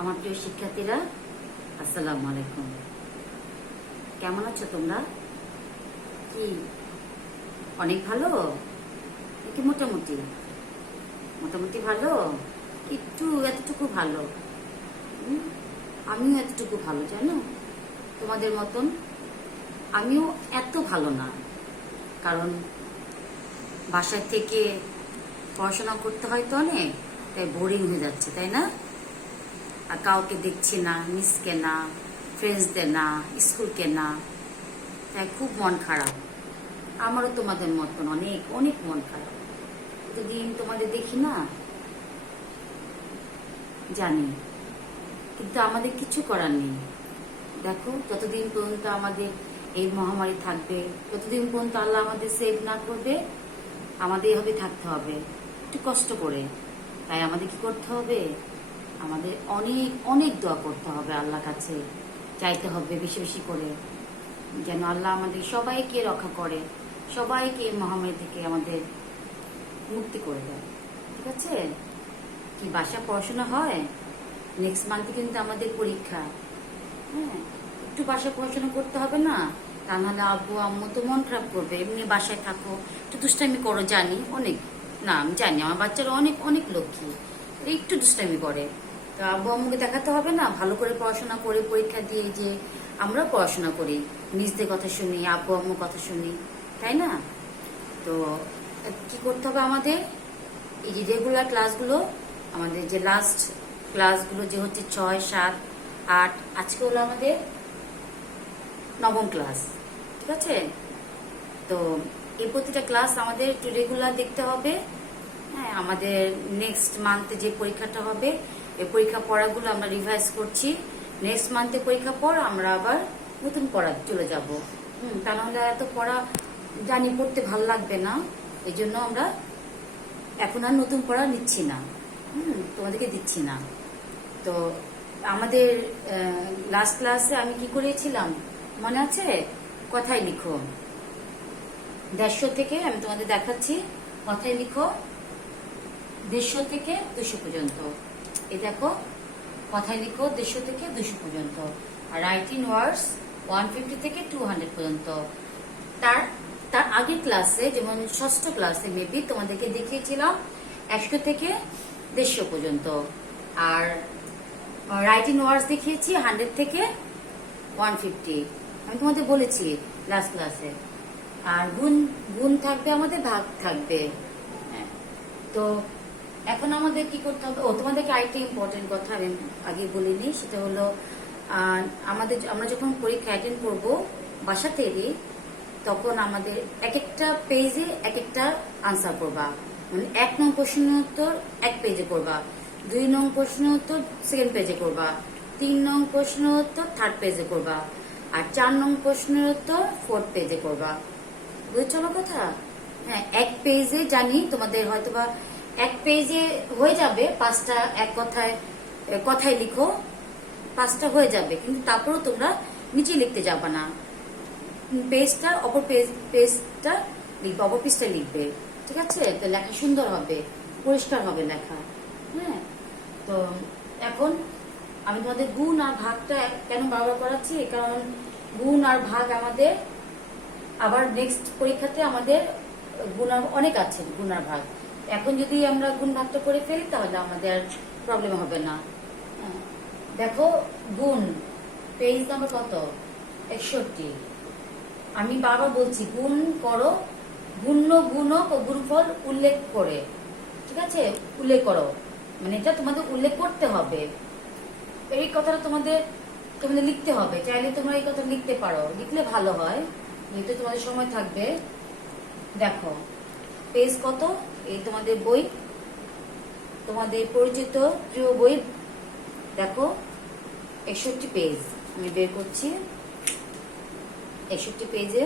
আমার প্রিয় শিক্ষার্থীরা, আসসালামু আলাইকুম। কেমন আছো তোমরা? কি অনেক ভালো নাকি মোটামুটি? মোটামুটি ভালো, একটু এতটুকু ভালো? আমিও এতটুকু ভালো, জানো, তোমাদের মতন আমিও এত ভালো না। কারণ বাসায় থেকে পড়াশোনা করতে হয় তো অনেক, তাই বোরিং হয়ে যাচ্ছে, তাই না? আর কাউকে দেখছি না, মিসকে না, ফ্রেন্ডসদের না, স্কুলকে না, তাই খুব মন খারাপ। আমারও তোমাদের মতন অনেক অনেক মন খারাপ। প্রতিদিন তোমাদের দেখি না, জানি, কিন্তু আমাদের কিছু করার নেই। দেখো, যতদিন পর্যন্ত আমাদের এই মহামারী থাকবে, ততদিন পর্যন্ত আল্লাহ আমাদের সেভ না করবে, আমাদের এভাবে থাকতে হবে একটু কষ্ট করে। তাই আমাদের কি করতে হবে? আমাদের অনেক অনেক দোয়া করতে হবে, আল্লাহর কাছে চাইতে হবে বেশি বেশি করে, যেন আল্লাহ আমাদের সবাইকে রক্ষা করে, সবাইকে এই মহামারী থেকে আমাদের মুক্তি করে দেয়। ঠিক আছে? কি বাসা পড়াশোনা হয়? নেক্সট মান্থে কিন্তু আমাদের পরীক্ষা। হ্যাঁ, একটু বাসায় পড়াশোনা করতে হবে না? তা নাহলে আব্বু আম্মু তো মন খারাপ করবে। এমনি বাসায় থাকো, একটু দুষ্টামি করো, জানি অনেক, না আমি জানি আমার বাচ্চারা অনেক অনেক লক্ষ্মী, একটু দুষ্টামি করে। তো আব্বু আম্মুকে দেখাতে হবে না ভালো করে পড়াশোনা করে পরীক্ষা দিয়ে যে আমরা পড়াশোনা করি, নিজদের কথা শুনি, আব্বু আম্মুর কথা শুনি, তাই না? তো কি করতে হবে আমাদের? এই যে রেগুলার ক্লাসগুলো, আমাদের যে লাস্ট ক্লাসগুলো যে হচ্ছে 6, 7, 8, আজকে হলো আমাদের নবম ক্লাস। ঠিক আছে? তো এই প্রতিটা ক্লাস আমাদের একটু রেগুলার দেখতে হবে। হ্যাঁ, আমাদের নেক্সট মান্থে যে পরীক্ষাটা হবে, এই পরীক্ষা পড়াগুলো আমরা রিভাইজ করছি। নেক্সট মান্থে পরীক্ষা পর আমরা আবার নতুন পড়া চলে যাব। তা নাহলে এত পড়া জানি পড়তে ভালো লাগবে না, এই জন্য আমরা এখন আর নতুন পড়া নিচ্ছি না, তোমাদেরকে দিচ্ছি না। তো আমাদের লাস্ট ক্লাসে আমি কি করেছিলাম মনে আছে? কথায় লিখো 150 থেকে, আমি তোমাদের দেখাচ্ছি, কথায় লিখো 150 থেকে 200 পর্যন্ত। এই দেখো, কথায় লিখো 150 থেকে 200 পর্যন্ত। আর রাইটিং ওয়ার্ডস 150 থেকে 200 পর্যন্ত। তার তার আগের ক্লাসে, যেমন ষষ্ঠ ক্লাসে মেবি তোমাদেরকে দেখিয়েছিলাম 100 থেকে 150 পর্যন্ত। আর রাইটিং ওয়ার্ডস দেখিয়েছি 100 থেকে 150, আমি তোমাদের বলেছি লাস্ট ক্লাসে। আর গুণ গুণ থাকবে, আমাদের ভাগ থাকবে। তো এখন আমাদের কি করতে হবে? তোমাদেরকে আরেকটা ইম্পর্টেন্ট কথা আমি আগে বলিনি, সেটা হলো আমরা যখন পরীক্ষা অ্যাটেন্ড করব বাসা থেকে, তখন আমাদের এক একটা পেজে এক একটা আনসার করবা। মানে 1 নং প্রশ্নের উত্তর 1 পেজে করবা, 2 নং প্রশ্নের উত্তর 2nd পেজে করবা, 3 নং প্রশ্নের উত্তর 3rd পেজে করবা, আর 4 নং প্রশ্নের উত্তর 4th পেজে করবা। বুঝছো আমার কথা? হ্যাঁ, 1 পেজে জানি তোমাদের হয়তোবা 1 পেজে হয়ে যাবে 5টা, এক কথায় কথায় লিখো 5টা হয়ে যাবে, কিন্তু তারপরেও তোমরা নিচে লিখতে যাবা না, পেজটা অপর পেজটা লিখবে, অপর পেজটা লিখবে। ঠিক আছে? তো লেখা সুন্দর হবে, পরিষ্কার হবে লেখা। হ্যাঁ, তো এখন আমি তোমাদের গুণ আর ভাগটা কেন বারবার করাচ্ছি? কারণ গুণ আর ভাগ আমাদের আবার নেক্সট পরীক্ষাতে আমাদের গুণ অনেক আছে, গুণ আর ভাগ। এখন যদি আমরা গুণ ভাগটা করে ফেলি তাহলে আমাদের আর প্রবলেম হবে না। দেখো, গুণ পেজ নাম্বার কত? 61। আমি বারবার বলছি গুণ করো, গুণ্য গুণক ও গুণফল উল্লেখ করে। ঠিক আছে? উল্লেখ করো, মানে এটা তোমাদের উল্লেখ করতে হবে। এই কথাটা তোমাদের লিখতে হবে। চাইলে তোমরা এই কথা লিখতে পারো, লিখলে ভালো হয়, যেহেতু তোমাদের সময় থাকবে। দেখো পেজ কত, এই তোমাদের বই, তোমাদের পরিচিত প্রিয় বই, দেখো 61 পেজ আমি বের করছি। 61 পেজে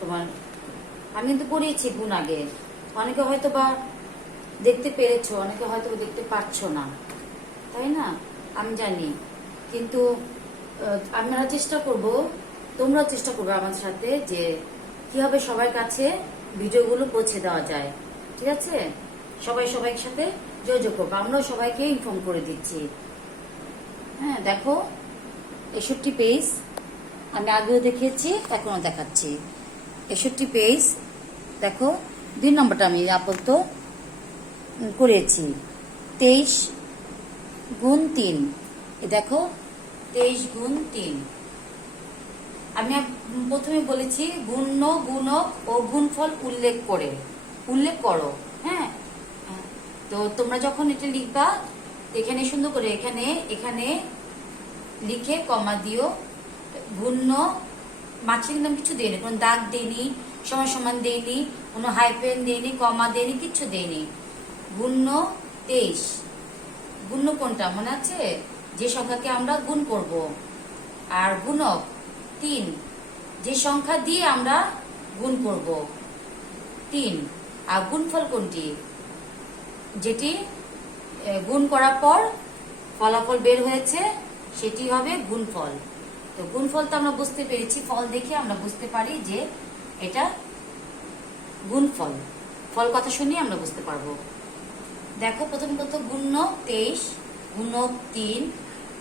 তোমার আমি কিন্তু পড়িয়েছি গুণ আগে, অনেকে হয়তো বা দেখতে পেরেছো, অনেকে হয়তো দেখতে পাচ্ছ না, তাই না? আমি জানি, কিন্তু আমরা চেষ্টা করব, তোমরা চেষ্টা করবে আমাদের সাথে, যে কিভাবে সবার কাছে ভিডিওগুলো পৌঁছে দেওয়া যায়। ঠিক আছে? সবাই সবাইয়ের সাথে যোগাযোগ করবো, আমরাও সবাইকে ইনফর্ম করে দিচ্ছি। হ্যাঁ দেখো 61 পেজ আমি আগেও দেখিয়েছি, এখনো দেখাচ্ছি। 61 পেজ দেখো, 2 নম্বরটা আমি আপাতত করেছি। 23 গুণ 3, দেখো 23 গুণ 3। আমি প্রথমে বলেছি গুণ্য, গুণক ও গুণফল উল্লেখ করো। হ্যাঁ, তো তোমরা যখন এটা লিখবা এখানে সুন্দর করে এখানে লিখে কমা দিও। গুণ্য মাঝে কিন্তু আমি কিছু দেইনি, কোনো দাগ দেইনি, সমান সমান দেইনি, কোনো হাইফেন দেইনি, কমা দেইনি, কিচ্ছু দেইনি। গুণ্য 23, গুণ্য কোনটা মনে আছে? যে সংখ্যাকে আমরা গুণ করব। আর গুণক 3, যে সংখ্যা দিয়ে আমরা গুণ করব 3। আর গুণফল কোনটি? যেটি গুণ করার পর ফলাফল বের হয়েছে সেটি হবে গুণফল। তো গুণফল তো আমরা বুঝতে পেরেছি, ফল দেখে আমরা বুঝতে পারি যে এটা গুণফল। ফল কথা শুনি আমরা বুঝতে পারবো। দেখো প্রথম কত গুণ্য 23, গুণক 3,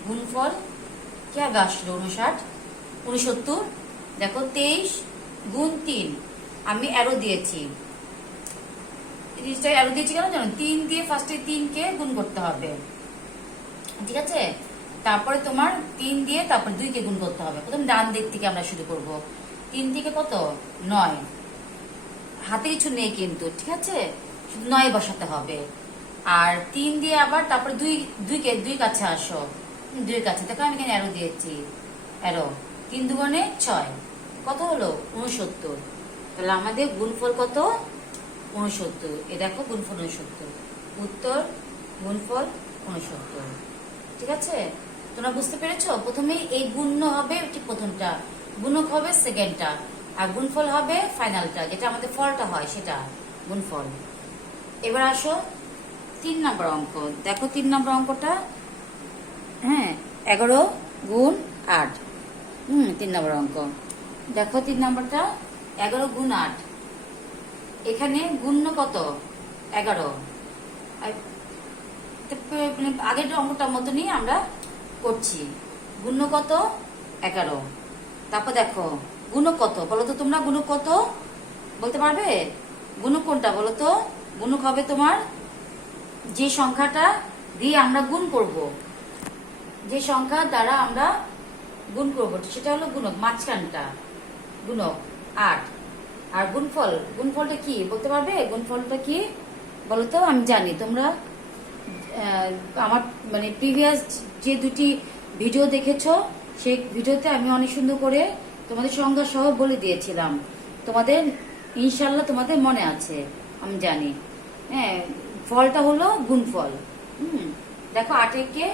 গুণফল কি আগে আসলো 69। দেখো 23 গুণ 3, আমি অ্যারো দিয়েছি। অ্যারো দিয়েছি কেন জানো? 3 দিয়ে ফার্স্টে 3 কে গুণ করতে হবে, ঠিক আছে? তারপরে তোমার 3 দিয়ে তারপর 2 কে গুণ করতে হবে। প্রথম ডান দিক থেকে আমরা শুরু করব। 3 থেকে কত? 9। হাতে কিছু নেই কিন্তু, ঠিক আছে? শুধু 9 বসাতে হবে। আর 3 দিয়ে আবার তারপর 2 কাছে আসো, 2 কাছে। দেখো আমি এখানে অ্যারো দিয়েছি, অ্যারো। 3 দুগুণে 6, কত হলো? 69। তাহলে আমাদের গুণফল কত? 69। এ দেখো গুণফল 69, উত্তর গুণফল 69। ঠিক আছে, তোমরা বুঝতে পেরেছো? প্রথমে এই গুণ্য হবে ঠিক প্রথমটা, গুণক হবে সেকেন্ডটা, আর গুণফল হবে ফাইনালটা, যেটা আমাদের ফলটা হয় সেটা গুণফল। এবার আসো 3 নম্বর অঙ্ক। দেখো 3 নম্বর অঙ্কটা, হ্যাঁ 11 গুণ 8। 3 নম্বর অঙ্ক দেখো। 3 নম্বরটা 11 গুণ 8। এখানে গুণ্য কত? 11। আগের অঙ্কটার মতনই আমরা করছি। গুণ্য কত? 11। তারপর দেখো গুণক কত বলো তো তোমরা? গুণক কত বলতে পারবে? গুণক কোনটা বলো তো? গুণক হবে তোমার যে সংখ্যাটা দিয়ে আমরা গুণ করব, যে সংখ্যা দ্বারা আমরা গুণ করব সেটা হলো গুণক, মাঝখানটা গুণক 8। আর গুণফলটা কি বলতে পারবে? গুণফলটা কি বলো তো? আমি জানি তোমরা আমার মানে প্রিভিয়াস যে 2টি ভিডিও দেখেছো, সেই ভিডিওতে আমি অনেক সুন্দর করে তোমাদের সংজ্ঞা সহ বলে দিয়েছিলাম। তোমাদের ইনশাল্লাহ তোমাদের মনে আছে, আমি জানি। হ্যাঁ, ফলটা হলো গুণফল। দেখো 8 একে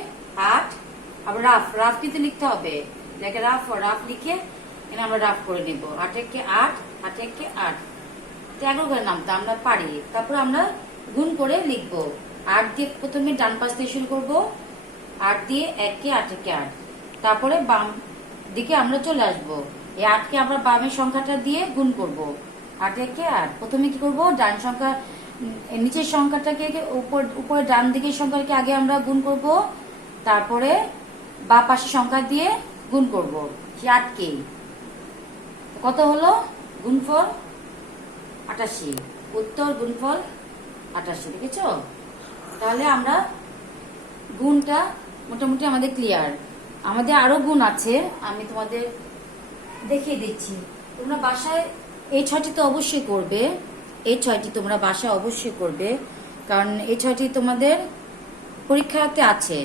8, আবার রাফ কিন্তু লিখতে হবে। দেখে রাফ লিখে এখানে আমরা রাফ করে নেব। 8 একে 8, 8 একে 8, 13 করে নামতে আমরা পারি। তারপর আমরা গুণ করে লিখবো। 8 দিয়ে প্রথমে ডান পাশ দিয়ে শুরু করবো, 8 দিয়ে 1 কে 8 একে 8। তারপরে বাম দিকে আমরা চলে আসবো। এই 8 কে আমরা বামের সংখ্যাটা দিয়ে গুণ করব। 8 একে 8। প্রথমে কি করব? ডান সংখ্যা নিচের সংখ্যাটাকে উপরে ডান দিকের সংখ্যাকে আগে আমরা গুণ করব, তারপরে বা পাশের সংখ্যা দিয়ে গুণ করব সেই 8 কে। কত হলো? গুণফল 88, উত্তর গুণফল 88। দেখেছো? তাহলে আমরা গুণটা মোটামুটি আমাদের ক্লিয়ার। আমাদের আরো গুণ আছে, আমি তোমাদের দেখিয়ে দিচ্ছি। তোমরা বাসায় এই 6টি তো অবশ্যই করবে, এই 6টি তোমরা বাসায় অবশ্যই করবে, কারণ এই 6টি তোমাদের পরীক্ষাতে আছে।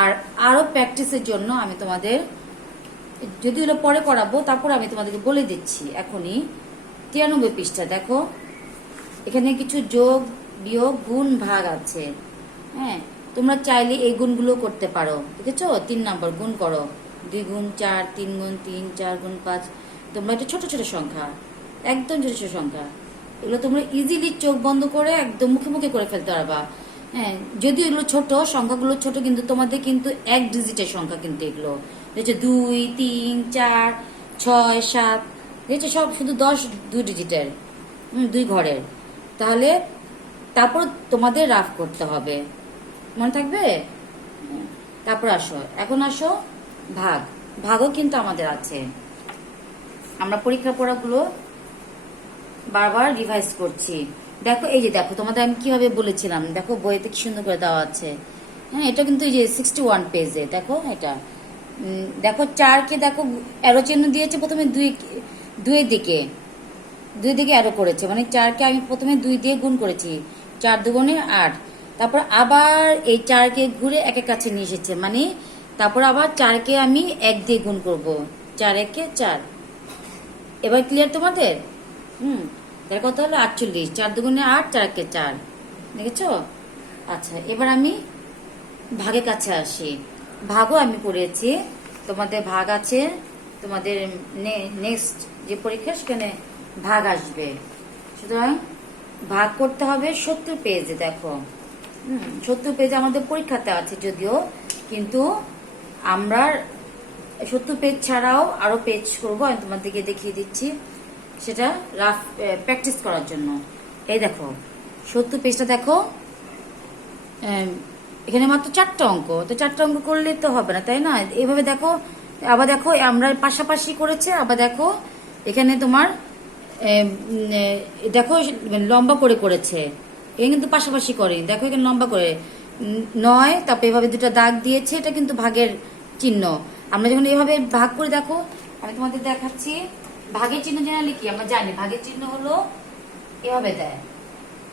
আর আরো প্র্যাকটিসের জন্য আমি তোমাদের, যদি হলো পরে করাবো, তারপর আমি তোমাদেরকে বলে দিচ্ছি এখনই। 93 পৃষ্ঠা দেখো, এখানে কিছু যোগ বিয়োগ গুণ ভাগ আছে। হ্যাঁ, তোমরা চাইলে এই গুণগুলো করতে পারো। দেখেছো? 3 নম্বর গুণ করো, 2 গুণ 4, 3 গুণ 3, 4 গুণ 5। তোমরা এটা ছোট ছোট সংখ্যা, একদম ছোট ছোট সংখ্যা, এগুলো তোমরা ইজিলি চোখ বন্ধ করে একদম মুখে মুখে করে ফেলতে পারবা। হ্যাঁ, যদিও এগুলো ছোট, সংখ্যাগুলো ছোট, কিন্তু তোমাদের কিন্তু 1 ডিজিটের সংখ্যা কিন্তু এগুলো। দেখছো 2, 3, 4, 6, 7, দেখছো সব শুধু 2 ডিজিটের, 2 ঘরের। তাহলে তারপর তোমাদের রাফ করতে হবে, মনে থাকবে? তারপর আসো, এখন আসো ভাগ। ভাগও কিন্তু আমাদের আছে, আমরা পরীক্ষার পড়াগুলো বারবার রিভাইজ করছি। দেখো এই যে দেখো তোমাদের আমি কিভাবে বলেছিলাম, দেখো বইতে কি সুন্দর করে দেওয়া আছে। হ্যাঁ, এটা কিন্তু এই যে 61 পেজে দেখো এটা। দেখো 4কে দেখো অ্যারো চিহ্ন দিয়েছে প্রথমে দুইয়ের দিকে, দুই দিকে অ্যারো করেছে, মানে 4কে আমি প্রথমে 2 দিয়ে গুণ করেছি, 4 দুগুণে 8। তারপর আবার এই 4কে ঘুরে 1-এর কাছে নিয়ে এসেছে, মানে তারপর আবার 4কে আমি 1 দিয়ে গুণ করব, 4 1 4। এবার ক্লিয়ার তোমাদের? তার কত হলো 48, 4 দুগুণে 8, 4 1 4, দেখেছো? আচ্ছা, এবার আমি ভাগের কাছে আসি। ভাগও আমি পড়েছি, তোমাদের ভাগ আছে, তোমাদের নেক্সট যে পরীক্ষা সেখানে ভাগ আসবে। সুতরাং ভাগ করতে হবে 70 পেজে। দেখো 70 পেজ আমাদের পরীক্ষাতে আছে যদিও, কিন্তু আমরা 70 পেজ ছাড়াও আরো পেজ করব, আমি তোমাদেরকে দেখিয়ে দিচ্ছি, সেটা রাফ প্র্যাকটিস করার জন্য। এই দেখো 70 পেজটা দেখো, এখানে মাত্র 4টা অঙ্ক, তো 4টা অঙ্ক করলে তো হবে না, তাই না? এইভাবে দেখো, আবার দেখো আমরা পাশাপাশি করেছে, আবার দেখো এখানে তোমার দেখো লম্বা করে করেছে, এখানে কিন্তু পাশাপাশি করে, দেখো এখানে লম্বা করে 9, তারপর এভাবে 2টা দাগ দিয়েছে, এটা কিন্তু ভাগের চিহ্ন। আমরা যখন এভাবে ভাগ করে, দেখো আমি তোমাদের দেখাচ্ছি, ভাগের চিহ্ন জানালে কি আমরা জানি, ভাগের চিহ্ন হলো এভাবে দেয়।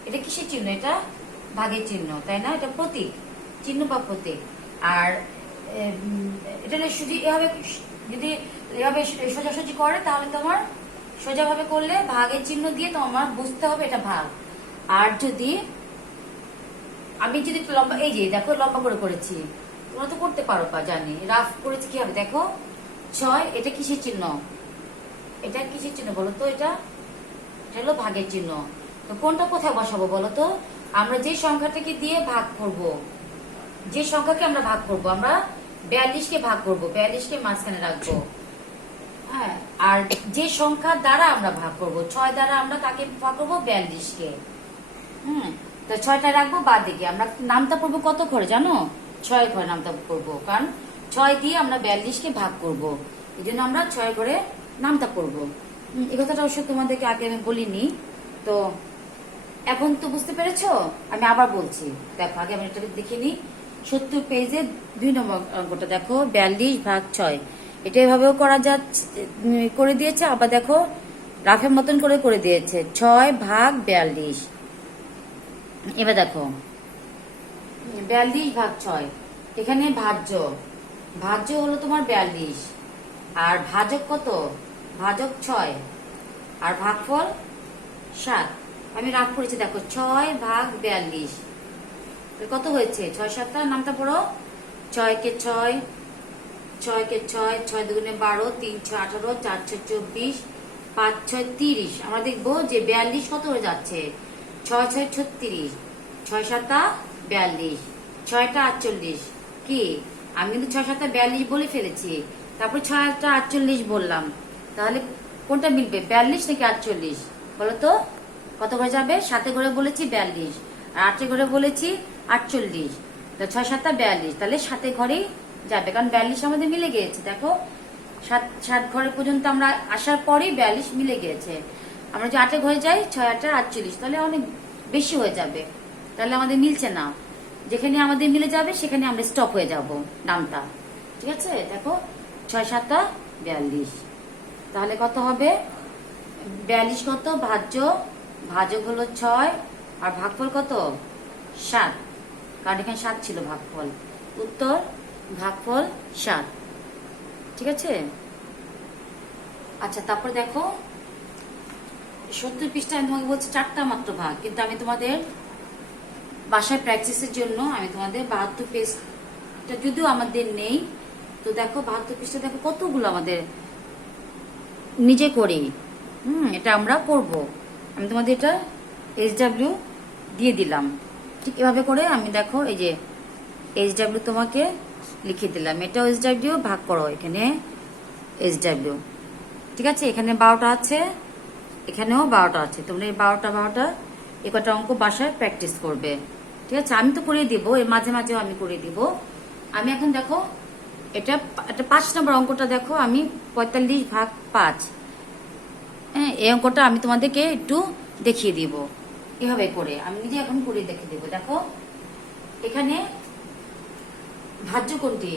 এটা কিসের চিহ্ন? এটা ভাগের চিহ্ন, তাই না? এটা প্রতীক চিহ্ন বা প্রতীক। আর এটা শুধু এভাবে, যদি এভাবে সোজাসুজি করে তাহলে তোমার সোজাভাবে করলে ভাগের চিহ্ন দিয়ে তোমার বুঝতে হবে এটা ভাগ। আর যদি আমি যদি লম্বা, এই যে দেখো লম্বা করে করেছি, তোমরা তো করতে পারো বা জানি, রাফ করেছি কি হবে দেখো 6, এটা কিসের চিহ্ন? এটা কিসের চিহ্ন বলো তো? এটা হলো ভাগের চিহ্ন। তো কোনটা কোথায় বসাবো বলো তো? আমরা যে সংখ্যাটাকে দিয়ে ভাগ করব, যে সংখ্যাকে আমরা ভাগ করব, আমরা 42কে ভাগ করব, 42কে মাঝখানে রাখবো। হ্যাঁ, আর যে সংখ্যা দ্বারা আমরা ভাগ করব, 6 দ্বারা আমরা তাকে ভাগ করবো 42কে। তো 6টা রাখবো বাদ দিকে, আমরা নামটা পড়বো কত ঘরে জানো? 6 ঘরে নামটা পড়বো, কারণ 6 দিয়ে আমরা 42কে ভাগ করব, এই জন্য আমরা 6 ঘরে নামটা পড়বো। এই কথাটা অবশ্য তোমাদেরকে আগে আমি বলিনি, তো এখন তো বুঝতে পেরেছো। আমি আবার বলছি, দেখো আগে আমি এটাকে দেখে নিই। 70 পেজে 2 নম্বর অঙ্কটা দেখো, 42 ভাগ 6, এটা এভাবেও করা যাচ্ছে, করে দিয়েছে, আবার দেখো রাফের মতন করে করে দিয়েছে, 6 ভাগ 42। এবার দেখো 42 ভাগ 6, এখানে ভাজ্য, ভাজ্য হলো তোমার 42, আর ভাজক কত? ভাজক 6, আর ভাগফল 7। আমি রাফ করেছি, দেখো 6 ভাগ 42 কত হয়েছে? 6 7, নামটা পড়ো, 6 কে 6, 6 কে 6, 6 দুগুণে 12, 3 6 18, 4 6 24, 5 6 30। আমরা দেখবো যে 42 কত হয়ে যাচ্ছে, 6 6 36, 6 7 42, 6টা 48। কি আমি কিন্তু 6 7 42 বলে ফেলেছি, তারপর 6টা 48 বললাম, তাহলে কোনটা মিলবে, 42 নাকি 48 বলো তো? কত করে যাবে? 7 করে বলেছি 42, আর 8 করে বলেছি 48, তো 6 7 42, তাহলে 7 ঘরেই যাবে, কারণ 42 আমাদের মিলে গিয়েছে। দেখো 7 ঘরে পর্যন্ত আমরা আসার পরেই 42 মিলে গিয়েছে। আমরা যে 8 ঘরে যাই, 6 8 48, তাহলে অনেক বেশি হয়ে যাবে, তাহলে আমাদের মিলছে না। যেখানে আমাদের মিলে যাবে সেখানে আমরা স্টপ হয়ে যাব নামটা, ঠিক আছে? দেখো 6 7 42, তাহলে কত হবে? 42 কত? ভাজ্য, ভাজক হলো 6, আর ভাগফল কত? 7, কারণ এখানে 7 ছিল ভাগফল। উত্তর ভাগফল 7, ঠিক আছে? আচ্ছা, তারপর দেখো 70 পৃষ্ঠা আমি তোমাকে বলছি 4টা মাত্র ভাগ, কিন্তু আমি তোমাদের বাসায় প্র্যাকটিসের জন্য আমি তোমাদের 72 পেজটা যদিও আমাদের নেই, তো দেখো 72 পৃষ্ঠা দেখো কতগুলো আমাদের নিজে করি। এটা আমরা করব, আমি তোমাদের এটা SW দিয়ে দিলাম, ঠিক এভাবে করে আমি দেখো এই যে SW তোমাকে লিখে দিলাম, এটাও SW, ভাগ করো, এখানে SW, ঠিক আছে? এখানে 12টা আছে, এখানেও 12টা আছে, তোমরা এই 12টা এ কটা অঙ্ক বাসায় প্র্যাকটিস করবে। ঠিক আছে, আমি তো করে দিব, এর মাঝে মাঝেও আমি করে দিব। আমি এখন দেখো এটা 5 নম্বর অঙ্কটা দেখো, আমি 45/5, হ্যাঁ, এই অঙ্কটা আমি তোমাদেরকে একটু দেখিয়ে দিব এভাবে করে, আমি নিজে এখন করে দেখিয়ে দেবো। দেখো এখানে ভাজ্য কোনটি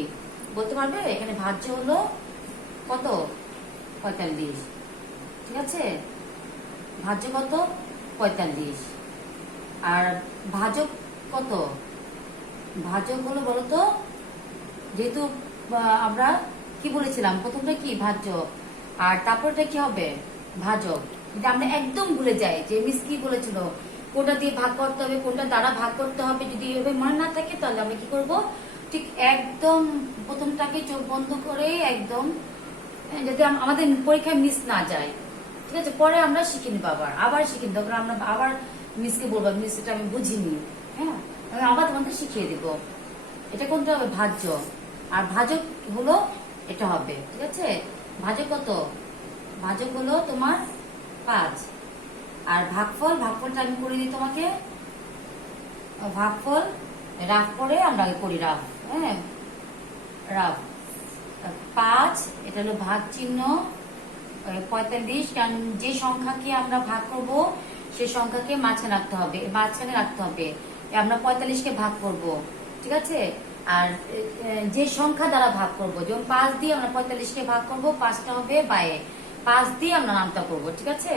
বলতে পারবে? এখানে ভাজ্য হলো কত? 45। ঠিক আছে, ভাজ্য কত? 45। আর ভাজক কত? ভাজক হলো বলতো, যেহেতু আমরা কি বলেছিলাম, প্রথমটা কি? ভাজ্য, আর তারপরটা কি হবে? ভাজক। যদি আমরা একদম ভুলে যাই যে মিস কি বলেছিল, কোনটা দিয়ে ভাগ করতে হবে, কোনটা দ্বারা ভাগ করতে হবে, যদি এভাবে মনে না থাকে তাহলে আমরা কি করব, ঠিক একদম প্রথমটাকে চোখ বন্ধ করে একদম, যদি আমাদের পরীক্ষায় মিস না যায়, ঠিক আছে, পরে আমরা শিখে নিবো, আবার শিখে নিতে হবে। আমরা আবার মিসকে বলবো, মিস এটা আমি বুঝিনি, হ্যাঁ, আমি আবার তোমাদের শিখিয়ে দিব। এটা কোনটা হবে? ভাজ্য। আর ভাজক হলো এটা হবে। ঠিক আছে, ভাজক কত? ভাজক হলো তোমার 5। আর ভাগফলটা আমি করে দিই তোমাকে। ভাগফল রাফ করে আমরা আগে করি, রাফ, হ্যাঁ, রাফ 5, এটা হলো ভাগ চিহ্ন 45, কারণ যে সংখ্যাকে আমরা ভাগ করব সেই সংখ্যাকে মাঝখানে রাখতে হবে। আমরা 45কে ভাগ করব, ঠিক আছে। আর যে সংখ্যা দ্বারা ভাগ করব, যেমন 5 দিয়ে আমরা 45কে ভাগ করব, 5টা হবে বাইরে, 5 দিয়ে আমরা নামতা করব। ঠিক আছে,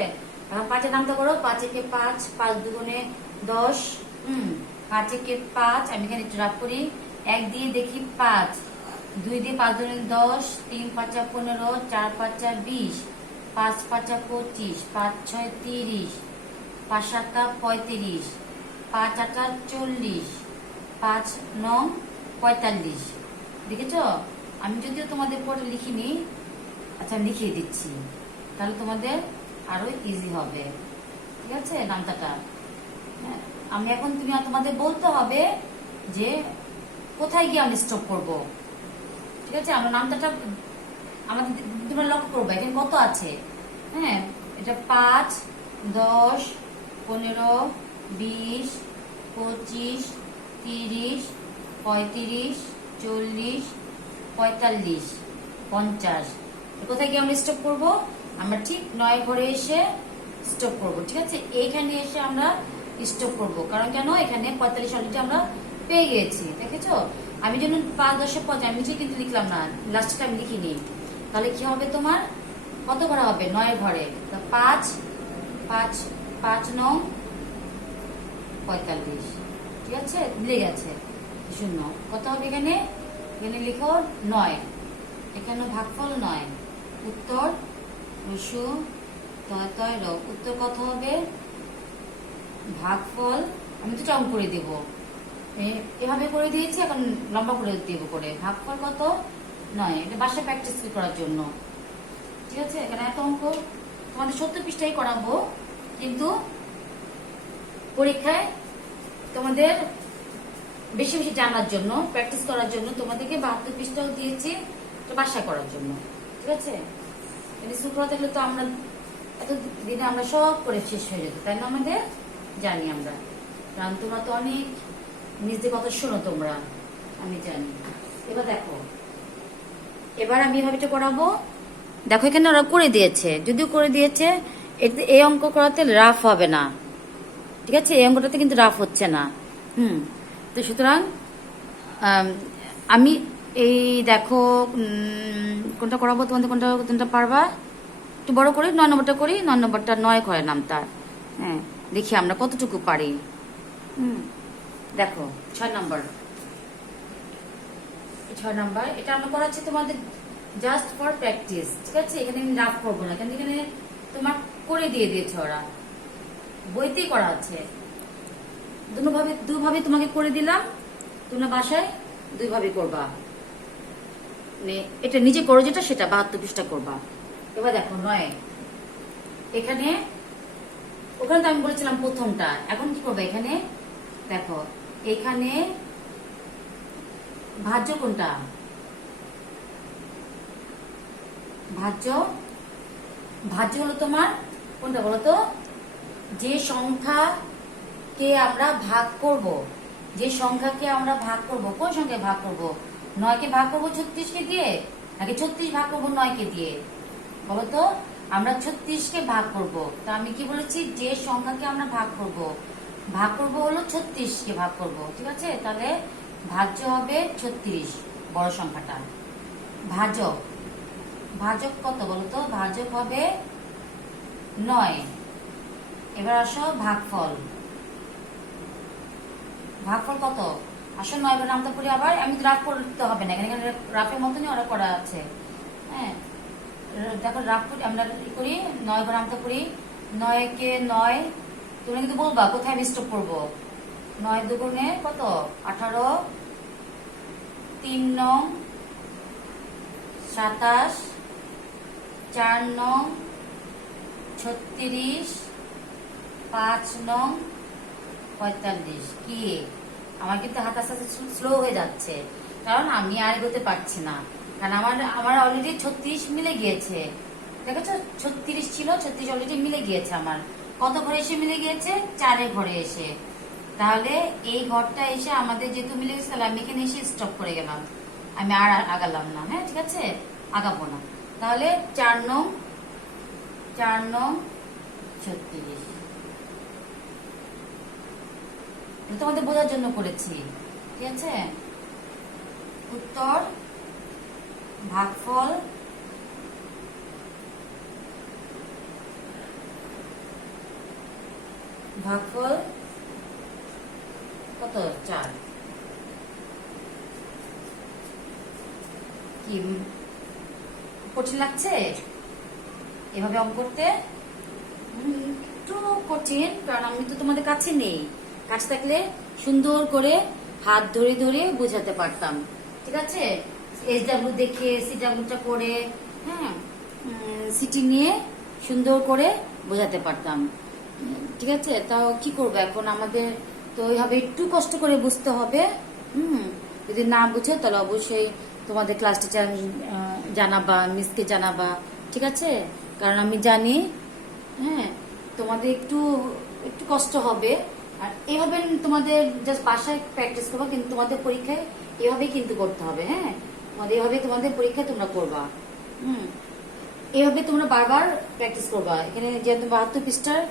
5-এর নামতা করো। 5 একে 5, 5 দুগুণে 10, 5 একে 5, আমি এখানে ড্রপ করি, 1 দিয়ে দেখি 5, 2 দিয়ে 5 দুগুণে 10, 3-5 15, 4-5 20, 5-5 25, 5-6 30, 5-7 35, 5-8 40, 5-9 45। দেখেছ, আমি যদিও তোমাদের পরে লিখিনি, আচ্ছা লিখিয়ে দিচ্ছি, তাহলে তোমাদের আরো ইজি হবে। ঠিক আছে, নামতাটা আমি এখন, তুমি তোমাদের বলতে হবে যে কোথায় গিয়ে আমি স্টপ করব। ঠিক আছে, আমরা নামতাটা আমাদের তোমরা লক্ষ্য করবো এখানে কত আছে। হ্যাঁ, এটা 5, 10, 15, 20, 25, 30, 35, 40, 45, 50। কোথায় গিয়ে আমরা স্টপ করব? আমরা ঠিক 9 ঘরে এসে স্টপ করব। ঠিক আছে, এইখানে এসে আমরা স্টপ করব, কারণ কেন? এখানে 45 অলরেডি আমরা পেয়ে গেছি। দেখেছো, আমি যেন 5, 10, 5 আমি নিজে কিন্তু লিখলাম না, লাস্টটা আমি লিখিনি। তাহলে কি হবে তোমার? কত ঘরে হবে? 9 ঘরে। 5, 5, 5, 9, 45। ঠিক আছে, মিলে গেছে। 0 কত হবে এখানে? এখানে লিখো 9, এখানে ভাগফল 9, উত্তর রসু তয় উত্তর কত হবে? ভাগফল আমি তো চম করে দেব, এভাবে করে দিয়েছি, এখন লম্বা করে দেব করে। ভাগফল কত? 9। এটা বাসায় প্র্যাকটিস করার জন্য। ঠিক আছে, এখানে এত অঙ্ক তোমাদের 70 পৃষ্ঠাই করাবো, কিন্তু পরীক্ষায় তোমাদের বেশি বেশি জানার জন্য, প্র্যাকটিস করার জন্য তোমাদেরকে 72 পৃষ্ঠাও দিয়েছি বাসায় করার জন্য। ঠিক আছে, শুক্রবার থাকলে তো আমরা এত দিনে আমরা সব করে শেষ হয়ে যেত, তাই না? আমাদের জানি আমরা, কারণ তোমরা তো অনেক নিজেদের কথা শোনো তোমরা, আমি জানি। এবার দেখো, এবার আমি এভাবে করাবো। দেখো এখানে ওরা করে দিয়েছে, যদিও করে দিয়েছে, এই অঙ্ক করাতে রাফ হবে না। ঠিক আছে, এই অঙ্কটাতে কিন্তু রাফ হচ্ছে না। তো সুতরাং আমি এই দেখো কোনটা করাবো তোমাদের, কোনটা পারবা? একটু বড় করি, 9 নম্বরটা করি। 9 নম্বরটা 9 ঘরে নামতা। হ্যাঁ, দেখি আমরা কতটুকু পারি। দেখো 6 নম্বর, 6 নম্বর এটা আমরা করাচ্ছি তোমাদের জাস্ট ফর প্র্যাকটিস। ঠিক আছে, এখানে আমি রাফ করবো না, কেন? এখানে তোমার করে দিয়ে দিয়েছে ওরা, বইতেই করা আছে। দুভাবে তোমাকে করে দিলাম, তোমরা বাসায় 2 ভাবে করবা। এটা নিজে করো যেটা, সেটা 72 পৃষ্ঠা করবা। এবার দেখো 9, এখানে ওখানে তো আমি বলেছিলাম প্রথমটা, এখন কি করবে? এখানে দেখো, এখানে ভাজ্য কোনটা? ভাজ্য হলো তোমার কোনটা বলো তো? যে সংখ্যা কে আমরা ভাগ করব, যে সংখ্যাকে আমরা ভাগ করব, কোন সংখ্যায় ভাগ করব? 9 কে ভাগ করব 36 কে দিয়ে, নাকি 36 ভাগ করব 9 কে দিয়ে? বলো তো। আমরা 36 কে ভাগ করব। তা আমি কি বলেছি? যে সংখ্যাকে আমরা ভাগ করব হলো 36 কে ভাগ করব। ঠিক আছে, তাহলে ভাজ্য হবে 36, বড় সংখ্যাটা। ভাজক কত বলো তো? ভাজক হবে 9। এবার আসো ভাগফল কত? আসো 9 এবার নামটা পড়ি আবার। আমি রাফ করতে হবে না, এখানে রাফের মতনই ওরা করা আছে। হ্যাঁ, দেখো রাফ করি, আমরা কি করি? 9 বার নামটা পড়ি। 9 কে 9, তুমি কিন্তু বলবা কোথায় স্টপ করবো। 9 দুগুণে কত? 18, 3 নং 27, 4 নং 36, 5 নং 45। কি আমার কিন্তু হাত আস্তে আস্তে স্লো হয়ে যাচ্ছে, কারণ আমি আর এগোতে পারছি না, কারণ আমার অলরেডি 36 মিলে গিয়েছে। দেখেছো, 36 ছিল, 36 অলরেডি মিলে গিয়েছে। আমার কত ঘরে এসে মিলে গিয়েছে? 4 ঘরে এসে। তাহলে এই ঘরটা এসে আমাদের যেহেতু মিলে গেছে, তাহলে আমি এখানে এসে স্টপ করে গেলাম, আমি আর আগালাম না। হ্যাঁ, ঠিক আছে, আগাবো না। তাহলে 4 নং 36। তোমাদের বোঝার জন্য করেছি, ঠিক আছে। উত্তর ভাগফল কত? 4। কি কঠিন লাগছে এভাবে অঙ্ক করতে? একটু কঠিন, কারণ আমি তো তোমাদের কাছে নেই। কাছে থাকলে সুন্দর করে হাত ধরে ধরে বোঝাতে পারতাম। ঠিক আছে, SW দেখে CWটা করে, হ্যাঁ, সিটি নিয়ে সুন্দর করে বোঝাতে পারতাম। ঠিক আছে, তাও কি করবো এখন? আমাদের তো ওইভাবে একটু কষ্ট করে বুঝতে হবে। যদি না বুঝে তাহলে অবশ্যই তোমাদের ক্লাস টিচার জানাবা, মিসকে জানাবা। ঠিক আছে, কারণ আমি জানি, হ্যাঁ, তোমাদের একটু কষ্ট হবে। আর এভাবে তোমাদের জাস্ট বাসায় প্র্যাকটিস করবা, কিন্তু তোমাদের পরীক্ষায় এভাবেই কিন্তু করতে হবে। হ্যাঁ, তোমাদের পরীক্ষায় তোমরা করবা। এভাবে তোমরা বারবার প্র্যাকটিস করবা। এখানে যে 72 পৃষ্ঠার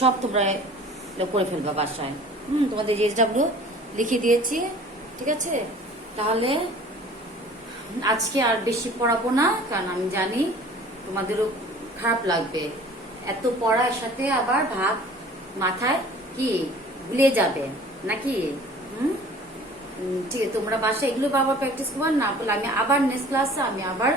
সব তোমরা করে ফেলবা বাসায়। তোমাদের SW লিখে দিয়েছি। ঠিক আছে, তাহলে আজকে আর বেশি পড়াবো না, কারণ আমি জানি তোমাদেরও খারাপ লাগবে। এত পড়ার সাথে আবার ভাব মাথায় কি ভুলে যাবে নাকি? ঠিক আছে, তোমরা বাসায় এগুলো বারবার প্র্যাকটিস করবা, না বলে আমি আবার নেক্সট ক্লাসে আমি আবার